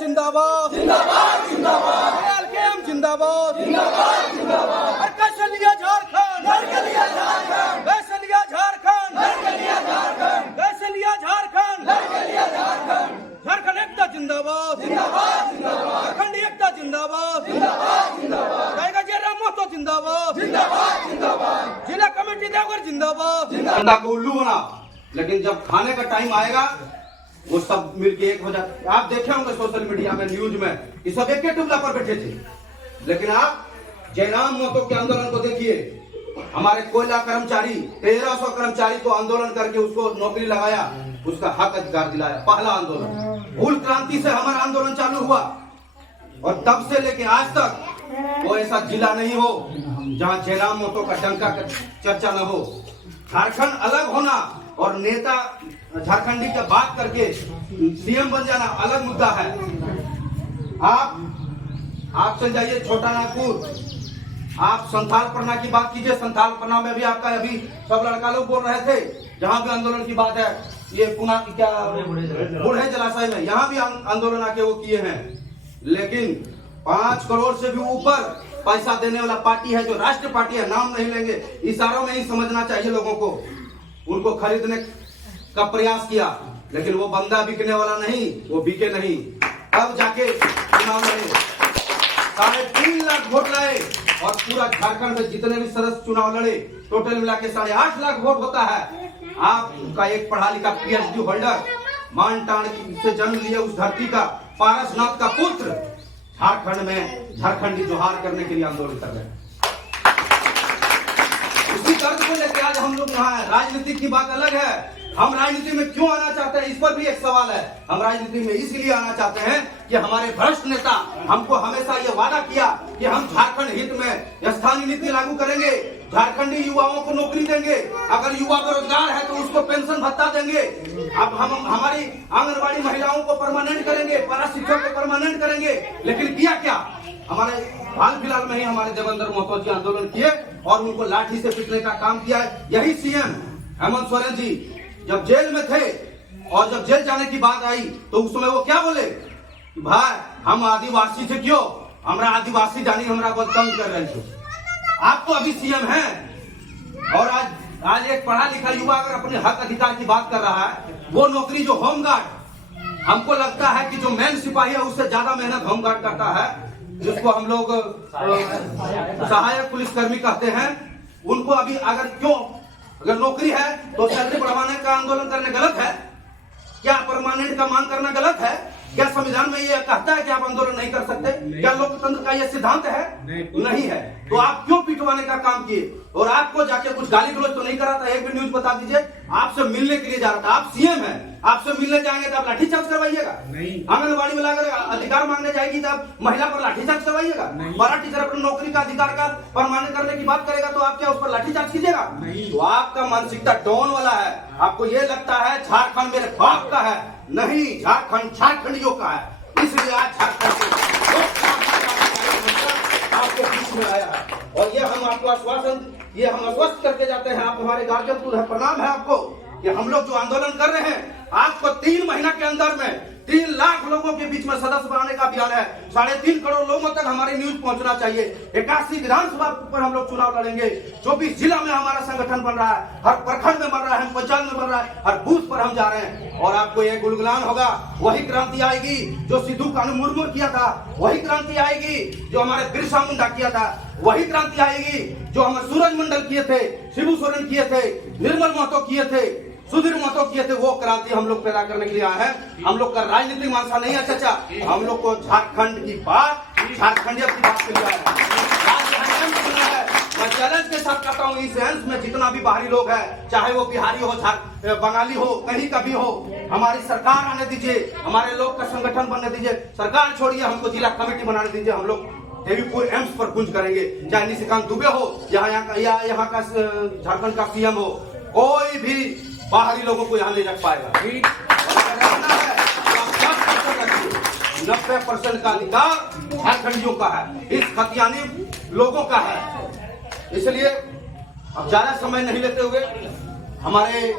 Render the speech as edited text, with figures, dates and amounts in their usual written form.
जिंदाबाद जिंदाबाद जिंदाबाद एलकेएम जिंदाबाद जिंदाबाद जिंदाबाद कैसे लिया झारखंड घर के लिए झारखंड कैसे लिया झारखंड घर के लिए झारखंड कैसे लिया झारखंड घर के लिए झारखंड झारखंड एकता जिंदाबाद जिंदाबाद जिंदाबाद झारखंड एकता जिंदाबाद जिंदाबाद जिंदाबाद टाइगर जयराम महतो जिंदाबाद जिंदाबाद जिंदाबाद जिला कमेटी देवघर जिंदाबाद बंदा को उल्लू बना, लेकिन जब खाने का टाइम आएगा वो सब मिलके एक हो जाते। आप देखे होंगे सोशल मीडिया में, न्यूज में, ये सब एक टुकड़ा पर बैठे थे। लेकिन आप जयराम महतो के आंदोलन को देखिए, हमारे कोयला कर्मचारी 1300 कर्मचारी को आंदोलन करके उसको नौकरी लगाया, उसका हक अधिकार दिलाया। पहला आंदोलन भूल क्रांति से हमारा आंदोलन चालू हुआ और तब से लेके आज तक वो ऐसा जिला नहीं हो जहां जयराम महतो का डंका का चर्चा न हो। झारखंड अलग होना और नेता झारखंडी का बात करके सीएम बन जाना अलग मुद्दा है। आप चल जाइए छोटा नागपुर, आप संथाल परना की बात कीजिए। संथाल परना में भी आपका अभी सब लड़का लोग बोल रहे थे, जहां भी आंदोलन की बात है, ये पुना की क्या बूढ़े जलाशय में, यहाँ भी आंदोलन आके वो किए हैं। लेकिन 5 करोड़ से भी ऊपर पैसा देने वाला पार्टी है जो राष्ट्र पार्टी है, नाम नहीं लेंगे, इशारों में ही समझना चाहिए लोगों को। उनको खरीदने का प्रयास किया, लेकिन वो बंदा बिकने वाला नहीं, वो बिके नहीं। अब जाके चुनाव लड़े, 3.5 लाख वोट लाए और पूरा झारखंड में जितने भी सदस्य चुनाव लड़े टोटल मिला के 8.5 लाख वोट होता है। आपका एक पढ़ा लिखा PhD होल्डर, मान टाण से जन्म लिए उस धरती का पारसनाथ का पुत्र झारखंड में झारखंडी जोहार करने के लिए आंदोलन कर रहे हैं। उसी दर्द को लेकर आज हम लोग यहाँ है। राजनीति की बात अलग है, हम राजनीति में क्यों आना चाहते हैं, इस पर भी एक सवाल है। हम राजनीति में इसलिए आना चाहते हैं कि हमारे भ्रष्ट नेता हमको हमेशा ये वादा किया कि हम झारखंड हित में स्थानीय नीति लागू करेंगे, झारखंडी युवाओं को नौकरी देंगे, अगर युवा बेरोजगार है तो उसको पेंशन भत्ता देंगे, अब हम हमारी आंगनबाड़ी महिलाओं को परमानेंट करेंगे, पारा शिक्षक को परमानेंट करेंगे। लेकिन किया क्या? हमारे हाल फिलहाल में ही हमारे देवेंद्र महतो जी आंदोलन किए और उनको लाठी से पीटने का काम किया। यही सीएम हेमंत सोरेन जी जब जेल में थे और जब जेल जाने की बात आई तो उस समय वो क्या बोले, भाई हम आदिवासी थे, क्यों हमारा आदिवासी जानी हमारा बहुत तंग कर रहे थे। आप तो अभी सीएम हैं और आज एक पढ़ा लिखा युवा अगर अपने हक अधिकार की बात कर रहा है, वो नौकरी जो होमगार्ड, हमको लगता है कि जो मेन सिपाही है उससे ज्यादा मेहनत होमगार्ड करता है, जिसको हम लोग सहायक पुलिसकर्मी कहते हैं, उनको अभी अगर नौकरी है तो सैलरी बढ़ाने का आंदोलन करने गलत है क्या? परमानेंट का मांग करना गलत है क्या? संविधान में ये कहता है कि आप आंदोलन नहीं कर सकते? क्या लोकतंत्र का ये सिद्धांत है? नहीं है। तो आप क्यों पिटवाने का काम किए? और आपको जाके कुछ गाली गलौज तो नहीं करा था? एक भी न्यूज बता दीजिए। आपसे मिलने के लिए जा रहा था, आप सीएम हैं, आपसे मिलने जाएंगे तो आप लाठीचार्ज करवाइएगा? आंगनबाड़ी में अगर अधिकार मांगने जाएगी तो आप महिला पर लाठीचार्ज करवाइएगा? बड़ा टीचर अपनी नौकरी का अधिकार का परमानेंट करने की बात करेगा तो आप क्या उस पर लाठीचार्ज कीजिएगा? तो आपका मानसिकता डाउन वाला है। आपको ये लगता है झारखंड मेरे बाप का है, नहीं, झारखंड झारखंडियों का है। इसलिए आज झारखंड आपके बीच में आया है और ये हम आपको आश्वस्त करके जाते हैं। आप हमारे गार्जियन को प्रणाम है आपको कि हम लोग जो आंदोलन कर रहे हैं, आपको 3 महीना के अंदर में 3 लाख लोगों के बीच में सदस्य बनाने का अभियान है। 3.5 करोड़ लोगों तक हमारी न्यूज पहुंचना चाहिए। 81 विधानसभा पर हम लोग चुनाव लड़ेंगे। 24 जिला में हमारा संगठन बन रहा है, हर प्रखंड में बन रहा है, पंचायत में बन रहा है, हर बूथ पर हम जा रहे हैं। और आपको ये गुलगुलान होगा, वही क्रांति आएगी जो सिद्धू कानू मुर्मू किया था, वही क्रांति आएगी जो हमारे बिरसा मुंडा किया था, वही क्रांति आएगी जो हमारे सूरज मंडल किए थे, शिबू सोरेन किए थे, निर्मल महतो किए थे, सुधीर महतो किए थे। वो क्रांति हम लोग पैदा करने के लिए आए हैं। हम लोग का राजनीतिक मानसा नहीं है चाचा, हम लोग को झारखंड की बात, झारखंडियत की बात के लिए आए हैं। मैं चैलेंज के साथ कहता हूँ, इस एम्स में जितना भी बाहरी लोग हैं, चाहे वो बिहारी हो, बंगाली हो, कहीं का भी हो, हमारी सरकार आने दीजिए, हमारे लोग का संगठन बनने दीजिए। सरकार छोड़िए, हमको जिला कमेटी बनाने दीजिए। हम लोग देवीपुर एम्स पर गूंज करेंगे, चाहे निशिकांत दुबे हो, यहाँ का झारखंड का सीएम हो, कोई भी बाहरी लोगों को यहाँ नहीं रख पाएगा। 90% का अधिकार झारखंडियों का है, इस खतियानी लोगों का है। इसलिए अब ज्यादा समय नहीं लेते हुए हमारे